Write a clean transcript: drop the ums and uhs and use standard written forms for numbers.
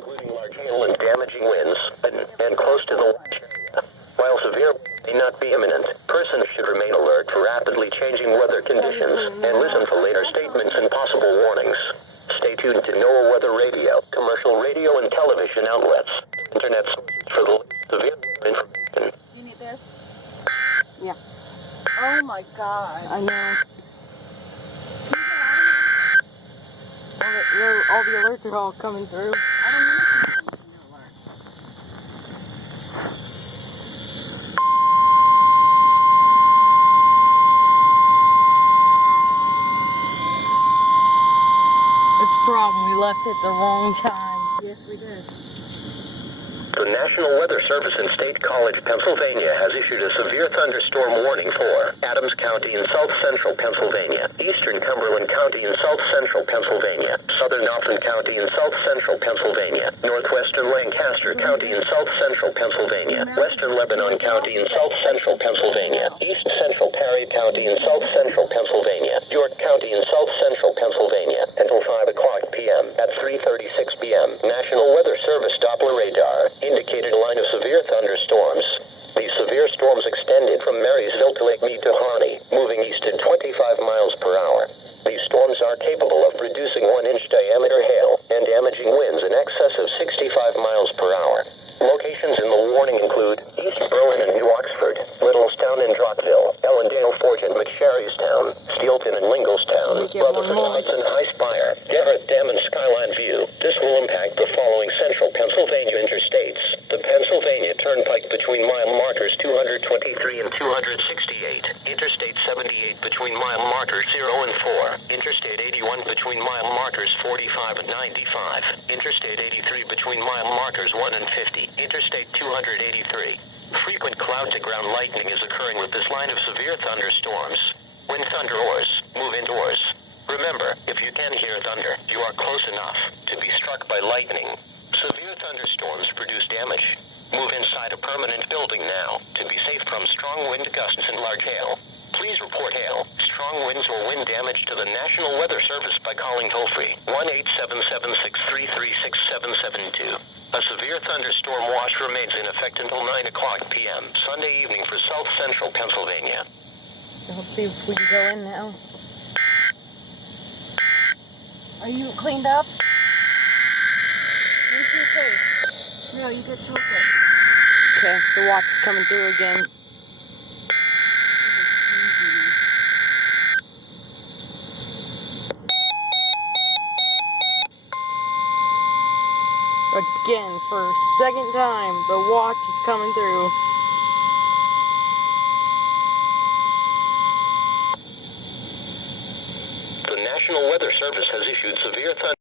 including large hail and damaging winds, and close to the watch area. While severe may not be imminent, persons should remain alert to rapidly changing weather conditions and listen for later statements and possible warnings. Stay tuned to NOAA Weather Radio, commercial radio and television outlets, internet sources for the severe weather information. You need this? Yeah. Oh my God. I know. All the alerts are all coming through. I don't want to see the alert. It's a problem. We left at the wrong time. Yes, we did. The National Weather Service in State College, Pennsylvania has issued a severe thunderstorm warning for Adams County in south central Pennsylvania, eastern Cumberland County in south central Pennsylvania, southern Dauphin County in south central Pennsylvania, northwestern Lancaster County in south central Pennsylvania, western Lebanon County in south central Pennsylvania, east central Perry County in south central Pennsylvania, York County in south central Pennsylvania, until 5 o'clock p.m. At 3:36 p.m., National Weather Service Doppler radar indicated a line of severe thunderstorms. These severe storms extended from Marysville to Lake Mead to Harney, moving east at 25 miles per hour. These storms are capable of producing 1-inch diameter hail and damaging winds in excess of 65 miles per hour. Locations in the warning include East Berlin and New Oxford, Littlestown and Drockville, Ellendale, Forge and McSherrystown, Steelton and Lingelstown, Rutherford Heights and High Spire, Garrett Dam and Skyline View. This will impact the following central Pennsylvania interstates: the Pennsylvania Turnpike between mile markers 223 and 268, Interstate 78 between mile markers 0 and 4, Interstate 81 between mile markers 45 and 95, Interstate 83 between mile markers 1 and 50, Interstate 283. Frequent cloud-to-ground lightning is occurring with this line of severe thunderstorms. When thunder roars, move indoors. Remember, if you can hear thunder, you are close enough to be struck by lightning. Severe thunderstorms produce damage. Move inside a permanent building now to be safe from strong wind gusts and large hail. Please report hail, strong winds or wind damage to the National Weather Service by calling toll-free 1-877-633-6772. A severe thunderstorm watch remains in effect until 9 o'clock p.m. Sunday evening for south central Pennsylvania. Let's see if we can go in now. Are you cleaned up? Let me see your face. No, you get chocolate. Okay, the watch is coming through again. Again, for a second time, the watch is coming through. The National Weather Service has issued severe thunder.